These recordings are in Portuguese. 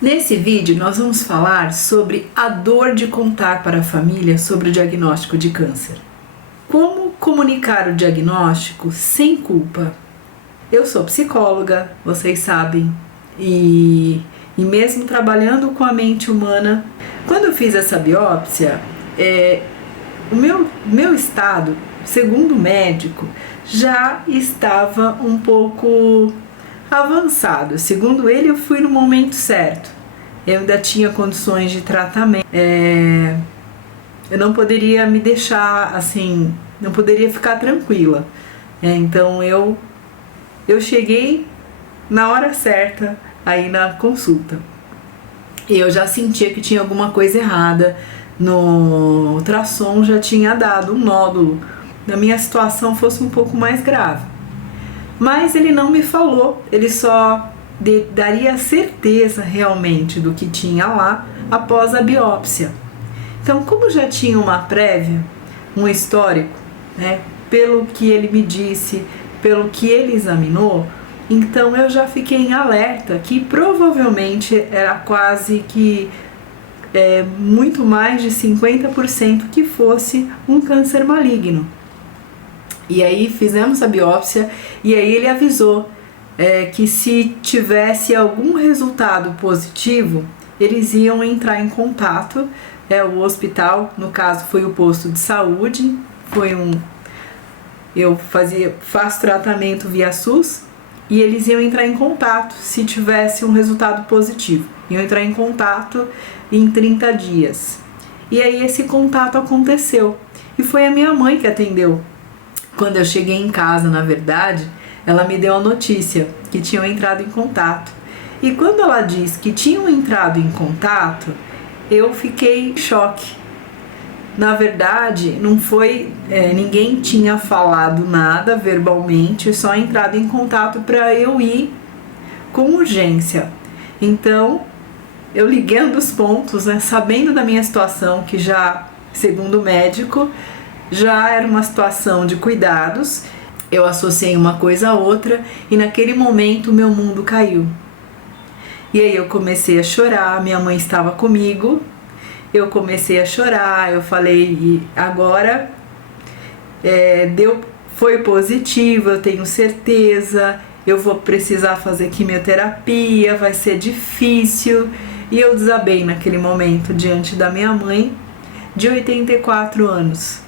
Nesse vídeo nós vamos falar sobre a dor de contar para a família sobre o diagnóstico de câncer. Como comunicar o diagnóstico sem culpa? Eu sou psicóloga, vocês sabem, e mesmo trabalhando com a mente humana, quando eu fiz essa biópsia, o meu estado, segundo o médico, já estava um pouco avançado. Segundo ele, eu fui no momento certo. Eu ainda tinha condições de tratamento. Eu não poderia me deixar assim, não poderia ficar tranquila. Então eu cheguei na hora certa aí na consulta. E eu já sentia que tinha alguma coisa errada. No ultrassom já tinha dado um nódulo. A minha situação fosse um pouco mais grave. Mas ele não me falou, ele só daria certeza realmente do que tinha lá após a biópsia. Então, como já tinha uma prévia, um histórico, pelo que ele me disse, pelo que ele examinou, então eu já fiquei em alerta que provavelmente era quase que muito mais de 50% que fosse um câncer maligno. E aí fizemos a biópsia e aí ele avisou que se tivesse algum resultado positivo, eles iam entrar em contato. O hospital, no caso foi o posto de saúde, eu faço tratamento via SUS e eles iam entrar em contato se tivesse um resultado positivo. Iam entrar em contato em 30 dias. E aí esse contato aconteceu e foi a minha mãe que atendeu. Quando eu cheguei em casa, na verdade, ela me deu a notícia que tinham entrado em contato. E quando ela disse que tinham entrado em contato, eu fiquei em choque. Na verdade, não foi, ninguém tinha falado nada verbalmente, só entrado em contato para eu ir com urgência. Então, eu ligando os pontos, sabendo da minha situação, que já, segundo o médico, já era uma situação de cuidados, eu associei uma coisa a outra e naquele momento o meu mundo caiu. E aí eu comecei a chorar, minha mãe estava comigo, eu comecei a chorar, eu falei, e agora foi positivo, eu tenho certeza, eu vou precisar fazer quimioterapia, vai ser difícil. E eu desabei naquele momento diante da minha mãe, de 84 anos.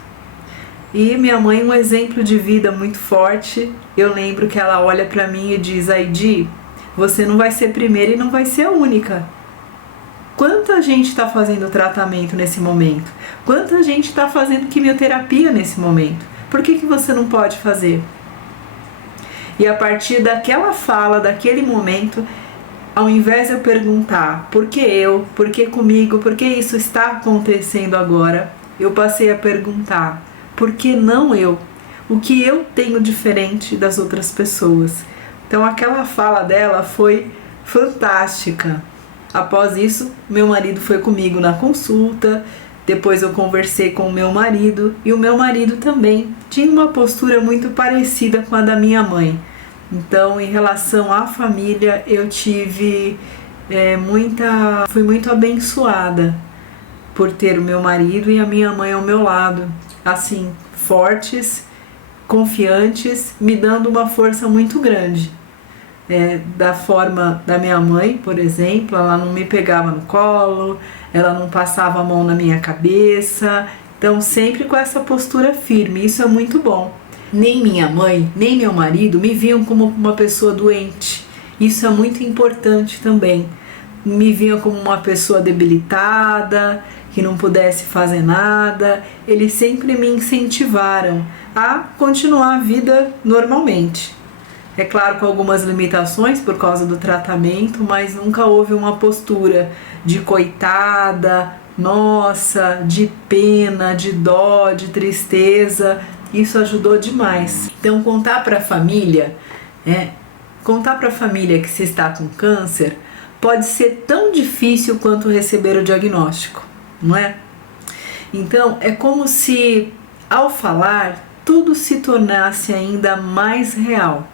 E minha mãe, um exemplo de vida muito forte. Eu lembro que ela olha pra mim e diz: Aidi, você não vai ser a primeira e não vai ser a única. Quanta gente está fazendo tratamento nesse momento? Quanta gente está fazendo quimioterapia nesse momento? Por que você não pode fazer? E a partir daquela fala, daquele momento, ao invés de eu perguntar por que eu, por que comigo, por que isso está acontecendo agora, eu passei a perguntar: por que não eu? O que eu tenho diferente das outras pessoas? Então aquela fala dela foi fantástica. Após isso, meu marido foi comigo na consulta, depois eu conversei com o meu marido e o meu marido também tinha uma postura muito parecida com a da minha mãe. Então, em relação à família, eu tive fui muito abençoada por ter o meu marido e a minha mãe ao meu lado, assim, fortes, confiantes, me dando uma força muito grande. Da forma da minha mãe, por exemplo, ela não me pegava no colo, ela não passava a mão na minha cabeça, então sempre com essa postura firme, isso é muito bom. Nem minha mãe, nem meu marido me viam como uma pessoa doente, isso é muito importante também. Me viam como uma pessoa debilitada, que não pudesse fazer nada. Eles sempre me incentivaram a continuar a vida normalmente. É claro, com algumas limitações por causa do tratamento, mas nunca houve uma postura de coitada, nossa, de pena, de dó, de tristeza. Isso ajudou demais. Então, contar para a família que se está com câncer pode ser tão difícil quanto receber o diagnóstico, não é? Então, é como se, ao falar, tudo se tornasse ainda mais real,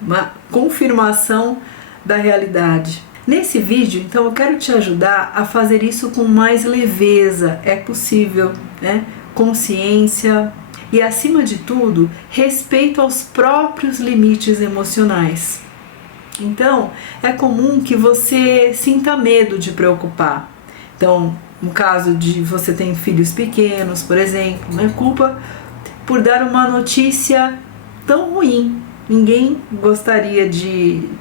uma confirmação da realidade. Nesse vídeo, então, eu quero te ajudar a fazer isso com mais leveza, é possível, né? Consciência e, acima de tudo, respeito aos próprios limites emocionais. Então, é comum que você sinta medo de preocupar. Então, no caso de você ter filhos pequenos, por exemplo, não é culpa por dar uma notícia tão ruim. Ninguém gostaria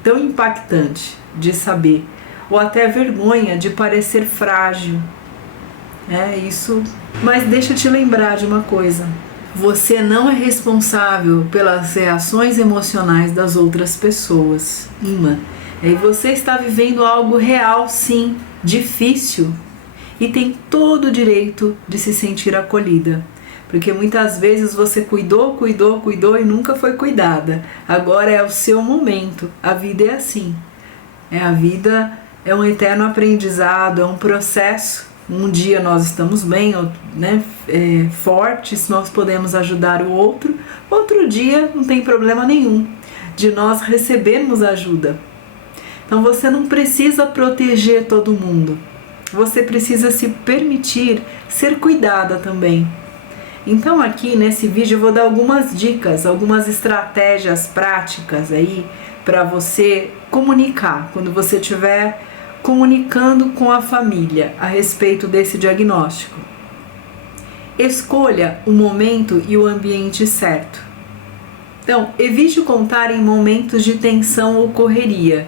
tão impactante de saber, ou até vergonha de parecer frágil. É isso. Mas deixa eu te lembrar de uma coisa. Você não é responsável pelas reações emocionais das outras pessoas. E você está vivendo algo real, sim, difícil, e tem todo o direito de se sentir acolhida. Porque muitas vezes você cuidou e nunca foi cuidada. Agora é o seu momento. A vida é assim. A vida é um eterno aprendizado, é um processo. Um dia nós estamos bem, né, fortes, nós podemos ajudar o outro. Outro dia não tem problema nenhum de nós recebermos ajuda. Então você não precisa proteger todo mundo. Você precisa se permitir ser cuidada também. Então aqui nesse vídeo eu vou dar algumas dicas, algumas estratégias práticas aí para você comunicar, quando você estiver comunicando com a família a respeito desse diagnóstico. Escolha o momento e o ambiente certo. Então, evite contar em momentos de tensão ou correria.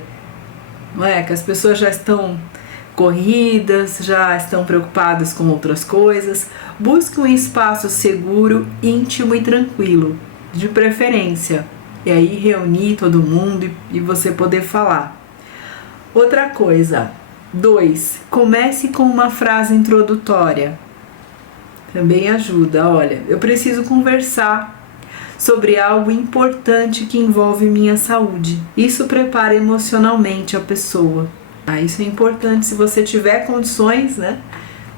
Não é que as pessoas já estão corridas, já estão preocupadas com outras coisas. Busque um espaço seguro, íntimo e tranquilo, de preferência. E aí reunir todo mundo e você poder falar. Outra coisa. 2. Comece com uma frase introdutória. Também ajuda. Olha, eu preciso conversar sobre algo importante que envolve minha saúde. Isso prepara emocionalmente a pessoa. Isso é importante, se você tiver condições, né?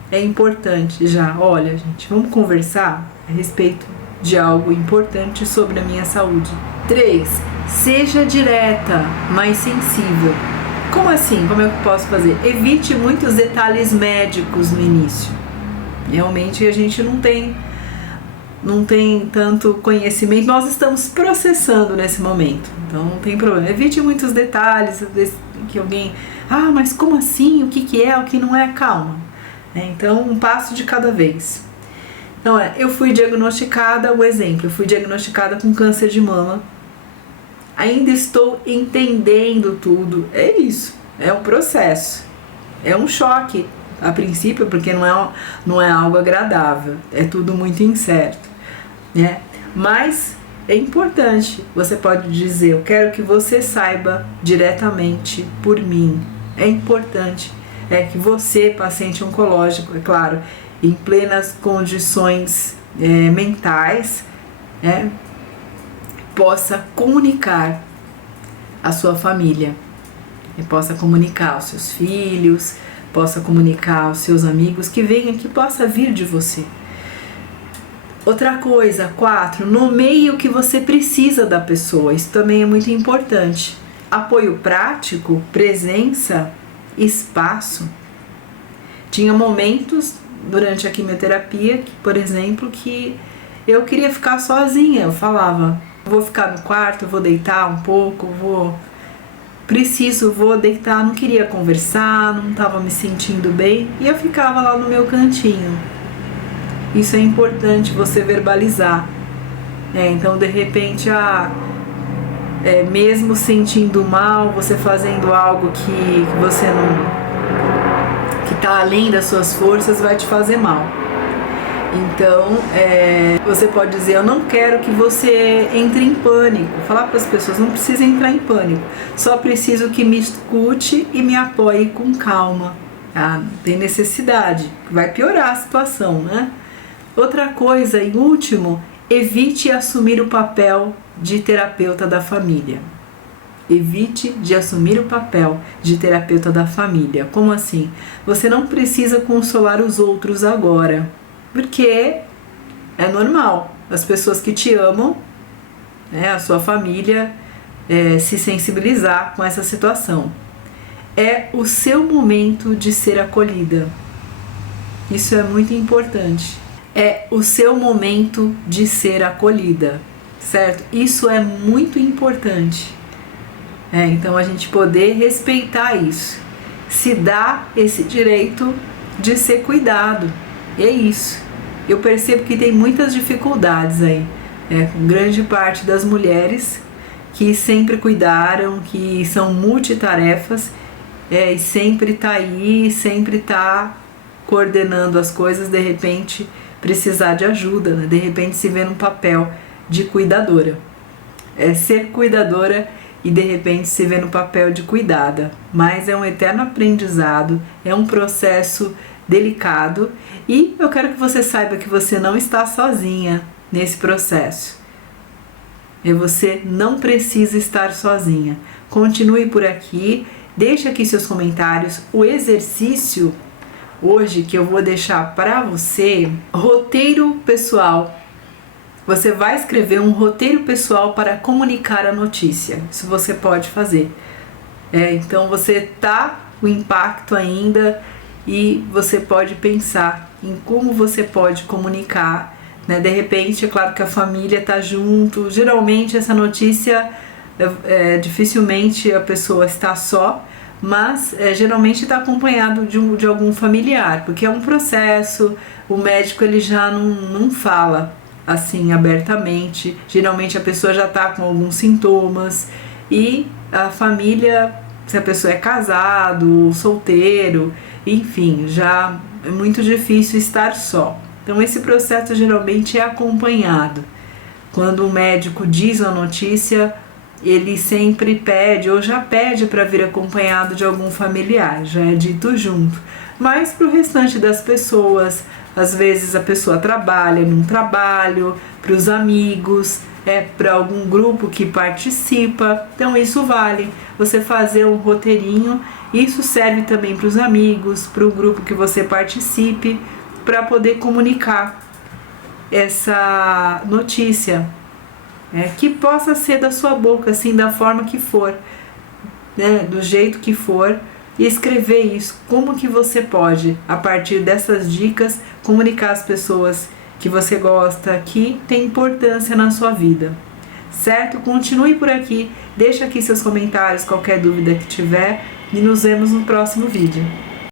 É importante já. Olha, gente, vamos conversar a respeito de algo importante sobre a minha saúde. 3. Seja direta, mas sensível. Como assim? Como é que eu posso fazer? Evite muitos detalhes médicos no início. Realmente a gente não tem tanto conhecimento, nós estamos processando nesse momento, então não tem problema. Evite muitos detalhes, que alguém, mas como assim, o que é, o que não é, calma. Então um passo de cada vez. Então eu fui diagnosticada, eu fui diagnosticada com câncer de mama, ainda estou entendendo tudo, é isso, é um processo, é um choque a princípio, porque não é algo agradável, é tudo muito incerto, né? Mas é importante, você pode dizer, eu quero que você saiba diretamente por mim. É importante que você, paciente oncológico, é claro, em plenas condições mentais, possa comunicar à sua família, e possa comunicar aos seus filhos, possa comunicar aos seus amigos, que venha, que possa vir de você. Outra coisa, 4, nomeie o que você precisa da pessoa, isso também é muito importante. Apoio prático, presença, espaço. Tinha momentos durante a quimioterapia, por exemplo, que eu queria ficar sozinha, eu falava, vou ficar no quarto, vou deitar um pouco, vou deitar, não queria conversar, não estava me sentindo bem, e eu ficava lá no meu cantinho. Isso é importante você verbalizar. Então, de repente, mesmo sentindo mal, você fazendo algo que você não, que está além das suas forças, vai te fazer mal. Então, você pode dizer, eu não quero que você entre em pânico. Falar para as pessoas, não precisa entrar em pânico. Só preciso que me escute e me apoie com calma. Não tem necessidade, vai piorar a situação, né? Outra coisa, em último, evite assumir o papel de terapeuta da família. Evite de assumir o papel de terapeuta da família. Como assim? Você não precisa consolar os outros agora. Porque é normal, as pessoas que te amam, a sua família, se sensibilizar com essa situação. é o seu momento de ser acolhida. Isso é muito importante. É o seu momento de ser acolhida, certo? Isso é muito importante. Então a gente poder respeitar isso. Se dá esse direito de ser cuidado. É isso. Eu percebo que tem muitas dificuldades aí. Com grande parte das mulheres que sempre cuidaram, que são multitarefas, e sempre tá aí, sempre tá coordenando as coisas, de repente precisar de ajuda, né? De repente se vê num papel de cuidadora. Ser cuidadora e de repente se vê no papel de cuidada. Mas é um eterno aprendizado, é um processo delicado e eu quero que você saiba que você não está sozinha nesse processo. E você não precisa estar sozinha. Continue por aqui, deixe aqui seus comentários. O exercício hoje que eu vou deixar para você, roteiro pessoal. Você vai escrever um roteiro pessoal para comunicar a notícia. Isso você pode fazer. Então você tá com impacto ainda e você pode pensar em como você pode comunicar, né? De repente, é claro que a família tá junto. Geralmente essa notícia, dificilmente a pessoa está só, mas geralmente está acompanhado de algum familiar, porque é um processo, o médico ele já não fala assim abertamente, geralmente a pessoa já está com alguns sintomas e a família, se a pessoa é casado ou solteiro, enfim, já é muito difícil estar só. Então esse processo geralmente é acompanhado. Quando o médico diz a notícia, ele sempre pede ou já pede para vir acompanhado de algum familiar, já é dito junto. Mas para o restante das pessoas, às vezes a pessoa trabalha num trabalho, para os amigos, para algum grupo que participa, então isso vale. Você fazer um roteirinho, isso serve também para os amigos, para o grupo que você participe, para poder comunicar essa notícia. Que possa ser da sua boca, assim, da forma que for, né, do jeito que for, e escrever isso, como que você pode, a partir dessas dicas, comunicar às pessoas que você gosta, que tem importância na sua vida, certo? Continue por aqui, deixa aqui seus comentários, qualquer dúvida que tiver, e nos vemos no próximo vídeo.